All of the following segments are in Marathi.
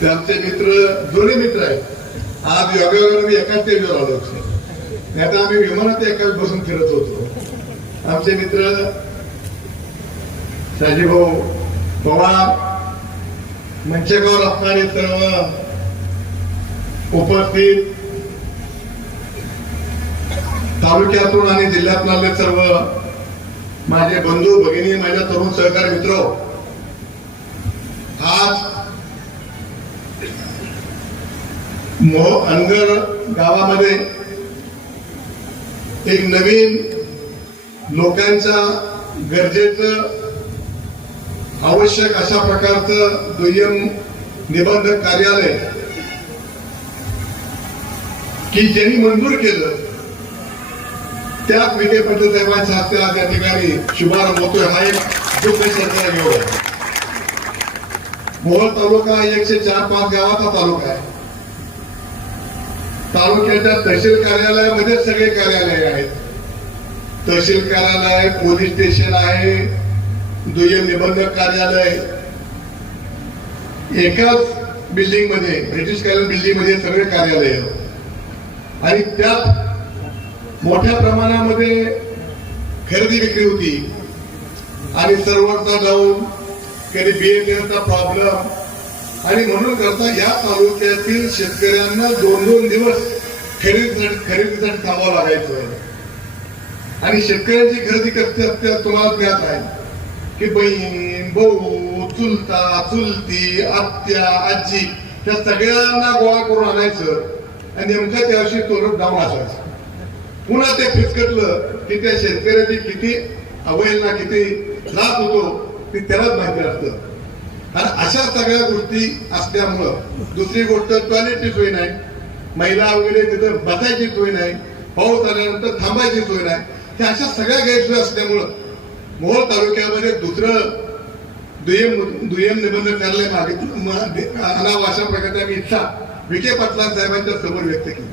ते आमचे मित्र जुने मित्र आहेत. आज योगायोगाने मी एकाच स्टेजवर आलो होतो. नाही तर आम्ही विमानात एकाच बसून फिरत होतो. आमचे मित्र साजीभाऊ पवार मंचकावर असणारे सर्व उपस्थित तालुक्यातून आणि जिल्ह्यातून आले सर्व माझे बंधू भगिनी माझ्या तरुण सहकारी मित्र आज अनगर गावामध्ये एक नवीन लोकांच्या गरजेचं आवश्यक अशा प्रकारचं दुय्यम निबंधक कार्यालय की ज्यांनी मंजूर केलं त्याच विजय पाटील साहेबांच्या हस्ते आज या ठिकाणी शुभारंभ होतोय. हा एक दुःख योग आहे. मोहोळ तालुका एकशे चार पाच गावाचा तालुका आहे. तालुक्याच्या तहसील कार्यालयामध्ये सगळे कार्यालय आहेत. तहसील कार्यालय पोलीस स्टेशन आहे दुय्यम निबंधक कार्यालय. एकाच बिल्डिंगमध्ये ब्रिटिश कालीन बिल्डिंगमध्ये सगळे कार्यालय आणि त्यात मोठ्या प्रमाणामध्ये खरेदी विक्री होती. आणि सर्व्हरचा डाऊन कधी बीएनएलचा प्रॉब्लेम आणि म्हणून करता या तालुक्यातील शेतकऱ्यांना दोन दोन दिवस खरेदी खरेदीसाठी थांबावं लागायचं. आणि शेतकऱ्यांची खरेदी करते तुम्हाला ज्ञात आहे की बहीण भाऊ चुलता चुलती आत्या आजी त्या सगळ्यांना गोळा करून आणायचं. आणि नेमक्या त्या दिवशी तोरण डाऊन असायचं पुन्हा ते फिसकटलं की त्या शेतकऱ्याची किती अवहेलना किती त्रास होतो ते त्यालाच माहिती असतं आणि अशा सगळ्या गोष्टी असल्यामुळं दुसरी गोष्ट टॉयलेटची सोय नाही. महिला वगैरे तिथं बसायची सोय नाही. पाऊस आल्यानंतर थांबायची सोय नाही. हे अशा सगळ्या गैरसोय असल्यामुळं मोहोळ तालुक्यामध्ये दुसरं दुय्यम दुय्यम निबंधन कार्यालय मागितलं अनाव अशा प्रकारची आम्ही इच्छा विखे पाटलां साहेबांच्या समोर व्यक्त केली.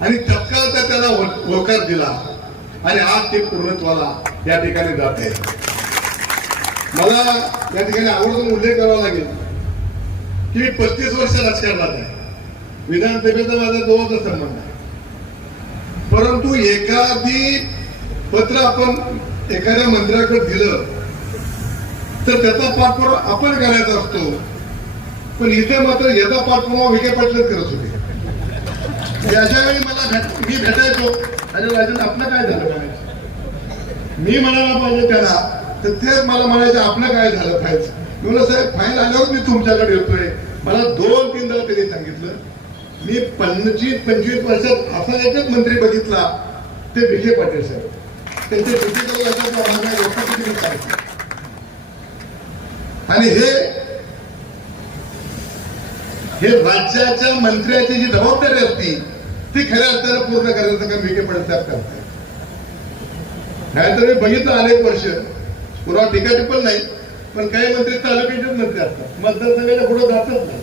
आणि तत्काळ त्याला होकार दिला. आणि आज ते पूर्णत्वाला या ठिकाणी जात आहे. मला या ठिकाणी आवडून उल्लेख करावा लागेल की मी पस्तीस वर्ष राजकारणात आहे. विधानसभेचा माझा जवळचा संबंध आहे. परंतु एखादी पत्र आपण एखाद्या मंत्र्याकडे दिलं तर त्याचा पाठपुरावा आपण करायचा असतो. पण इथे मात्र याचा पाठपुरावा विखे पाटलच करत होते. याच्या वेळी मला मी भेटायचो. आणि राजन आपलं काय झालं? मी म्हणायला पाहिजे त्याला तर तेच मला म्हणायचं आपलं काय झालं फाईल? मी म्हणलं साहेब फाईल आल्यावर मी तुमच्याकडे येतोय. मला दोन तीनदा त्यांनी सांगितलं. मी पंचवीस पंचवीस वर्षात असा एकच मंत्री बघितला ते विखे पाटील साहेब. त्यांचे फिजिकल आणि हे हे राज्याच्या मंत्र्याची जी जबाबदारी असती ती खऱ्या अर्थानं पूर्ण करण्याचं काम विखे पाटील साहेब करतात. नाहीतर मी बघितलं अनेक वर्ष. पुन्हा ठिकाणी पण नाही पण काही मंत्री तालुक्याचेच मंत्री असतात. मतदारसंघाच्या पुढे जातच नाही.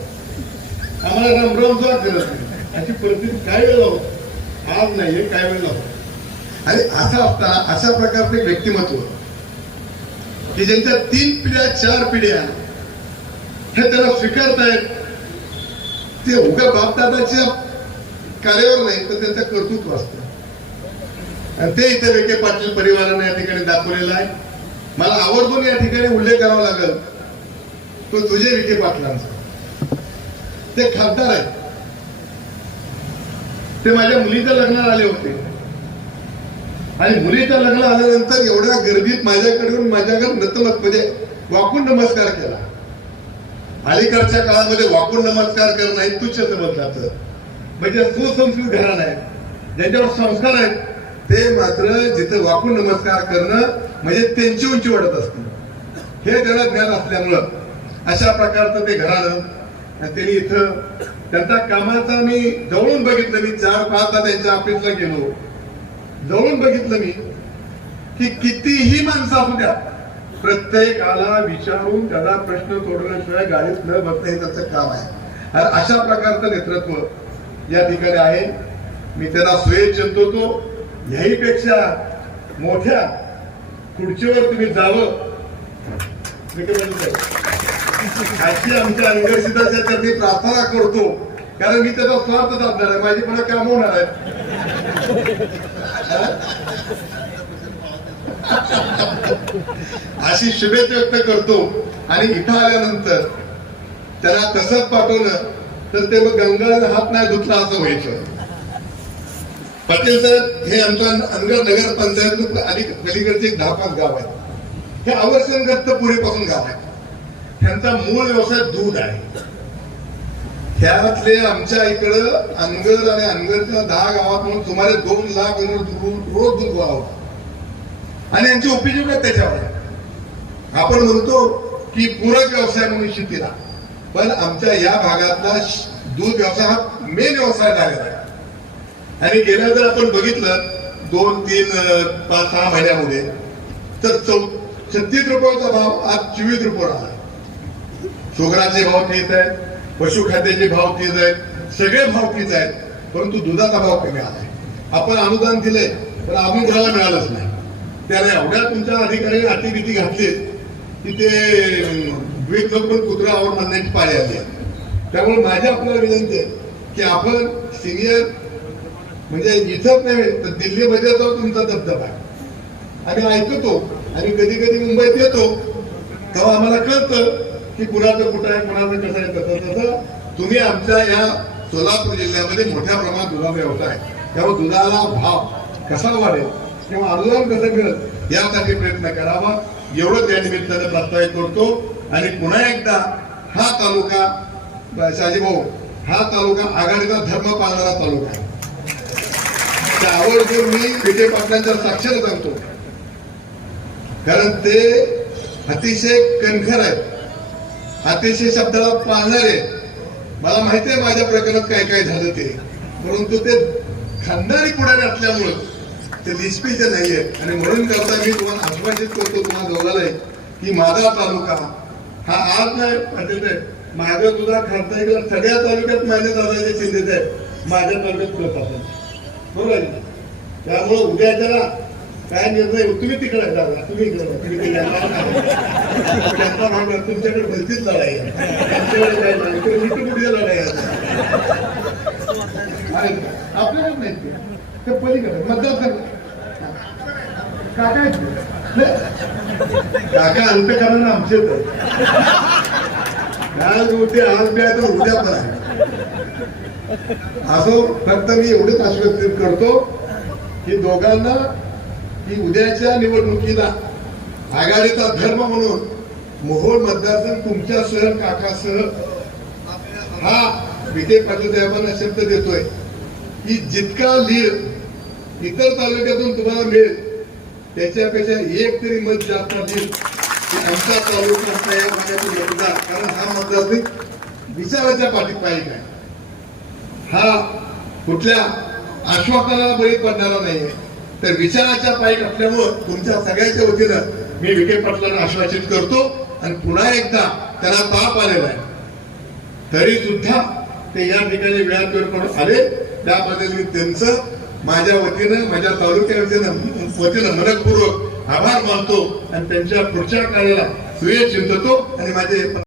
आम्हाला रामराम सुद्धा करत नाही अशी परिस्थिती काय वेळेला होत. आज नाहीये काय वेळेला होत. आणि असं असताना अशा प्रकारचं व्यक्तिमत्व की ज्यांच्या तीन पिढ्या चार पिढ्या हे त्याला स्वीकारतायत ते उगा बापदादाच्या कार्यावर नाही तर त्यांचं कर्तृत्व असतं. आणि ते इथे विखे पाटील परिवाराने या ठिकाणी दाखवलेलं आहे. मला आवर्जून या ठिकाणी उल्लेख करावा लागेल. तो तुझे विखे पाटलांचा. ते खासदार आहेत. ते माझ्या मुलीच्या लग्नाला आले होते. आणि मुलीच्या लग्न आल्यानंतर एवढ्या गर्दीत माझ्याकडून माझ्याकडे नतमत म्हणजे वाकून नमस्कार केला. अलीकडच्या काळामध्ये वाकून नमस्कार करणं हे तुच्छ समजलं म्हणजे सुसंस्कृत घराणं आहे ज्यांच्यावर संस्कार आहेत ते मात्र जिथं वाकून नमस्कार करणं म्हणजे त्यांची उंची वाढत असते. हे त्याला ज्ञान असल्यामुळं अशा प्रकारचं ते घराणं त्यांनी इथं त्यांच्या कामाचा मी जवळून बघितलं मी चार पाचदा त्यांच्या ऑफिसला गेलो. जवळून बघितलं मी की कितीही माणसं असू द्या प्रत्येकाला विचारून त्याला प्रश्न सोडवण्याशिवाय गाडीत न बसणं हे त्याचं काम आहे. अशा प्रकारचं नेतृत्व या ठिकाणी आहे. मी त्यांना सुयश तो ह्याहीपेक्षा मोठ्या खुर्चीवर तुम्ही जावं. अशी आमच्या अंगसिद्धाच्या त्यांनी प्रार्थना करतो. कारण मी त्याचा स्वार्थ साधणार आहे. माझी पण काम होणार आहे. अशी शुभेच्छा व्यक्त करतो. आणि इथं आल्यानंतर त्याला तसंच पाठवलं तर ते मग गंगाळाने हात नाही धुतला असं व्हायचं. पाटील साहेब हे आमच्या अनगर नगर पंचायत आणि पलीकडचे एक दहा पाच गाव आहेत. हे अवसनग्रस्त पुरेपासून गाव आहे. त्यांचा मूळ व्यवसाय दूध आहे. ह्यातले आमच्या इकडं अनगर आणि अनगरच्या दहा गावात म्हणून सुमारे दोन लाख रोज रोज दूध गोळा आणि यांची उपजीविका त्याच्यावर आपण म्हणतो की पूरक व्यवसाय म्हणून शेतीला. पण आमच्या या भागातला दूध व्यवसाय हा मेन व्यवसाय झालेला आहे. आणि गेल्या जर आपण बघितलं दोन तीन पाच सहा महिन्यामध्ये तर चौ छत्तीस रुपयाचा भाव आज चोवीस रुपये आला शुगराचे भाव तीच आहेत पशुखाद्याचे भाव तीच आहेत सगळे भाव तीच आहेत परंतु दुधाचा भाव कमी आला आहे आपण अनुदान दिले पण अजून कोणाला मिळालंच नाही. त्याने एवढ्या तुमच्या अधिकाऱ्यांनी अटीभीती घातली की ते द्वित लोक आवर कुत्र्यावर म्हणण्याची पाळी आली त्यामुळे माझी आपल्याला विनंती आहे की आपण सिनियर म्हणजे इथंच नाही तर दिल्लीमध्ये तो तुमचा धबधबा आहे. आम्ही ऐकतो आणि कधी कधी मुंबईत येतो तेव्हा आम्हाला कळतं की कुणाचं कुठं आहे कुणाचं कसं आहे तसं तसं. तुम्ही आमच्या या सोलापूर जिल्ह्यामध्ये मोठ्या प्रमाणात दुधा व्यवसाय आहे. त्यामुळे दुधाला भाव कसा वाढेल किंवा अनुदान कसं मिळेल यासाठी प्रयत्न करावा. एवढंच या निमित्तानं प्रस्तावित करतो. आणि पुन्हा एकदा हा तालुका शाजीभाऊ हा तालुका आघाडीचा धर्म पाळणारा तालुका आहे. त्या आवर्जून मी विजय पाटलांच्या साक्षर सांगतो कारण ते अतिशय कणखर आहेत. अतिशय शब्दाला पाळणारे मला माहिती आहे माझ्या प्रकरणात काय काय झालं ते. परंतु ते खानदारी पुढारी असल्यामुळं ते निष्पीचे नाहीये आणि म्हणून करता मी तुम्हाला आश्वासित करतो तुम्हाला दोघांना की माझा तालुका हा आज नाही पाटील साहेब, माझा तुझा खासदार सगळ्या तालुक्यात माझ्या दादाचे शिंदे आहे माझ्या तालुक्यात तुला सापडेल बरोबर त्यामुळं उद्या त्याला काय निर्णय तुम्ही तिकडे जागा तुम्ही इकडे जा. तुम्ही तिकडे तुमच्याकडे भलतीच लढाई आमच्याकडे काय नाही. इकडे मिठी-मुठीची लढाई आपल्याला माहिती ते. पलीकडे मतदार काका काका अंतकरण आमचे आहे आज होते आज मी तर उद्या पण आहे. असो फक्त मी एवढेच आश्वासित करतो. की दोघांना ही उद्याच्या निवडणुकीला आघाडीचा धर्म म्हणून मोहोळ मतदारसंघ तुमच्यासह काकासह हा विजय पाटील साहेबांना शब्द देतोय. की जितका लीड इतर तालुक्यातून तुम्हाला मिळेल त्याच्यापेक्षा एक तरी मत जास्त लीड की आमचा तालुका असता या भागातील मतदार कारण हा मतदारसंघ विचाराच्या पाठीत पाहिजे हा कुठल्या आश्वासनाला बळी पडणारा नाहीये. तर विचाराच्या पायी असल्यामुळं तुमच्या सगळ्यांच्या वतीनं मी विखे पाटलांना आश्वासित करतो आणि पुन्हा एकदा त्यांना ताप आलेला आहे. तरी सुद्धा ते या ठिकाणी वेळात वेळ पडून आले. त्याबद्दल मी त्यांचं माझ्या वतीनं माझ्या तालुक्या वतीनं वतीनं मनपूर्वक आभार मानतो आणि त्यांच्या पुढच्या कार्याला सुय चिंततो आणि माझे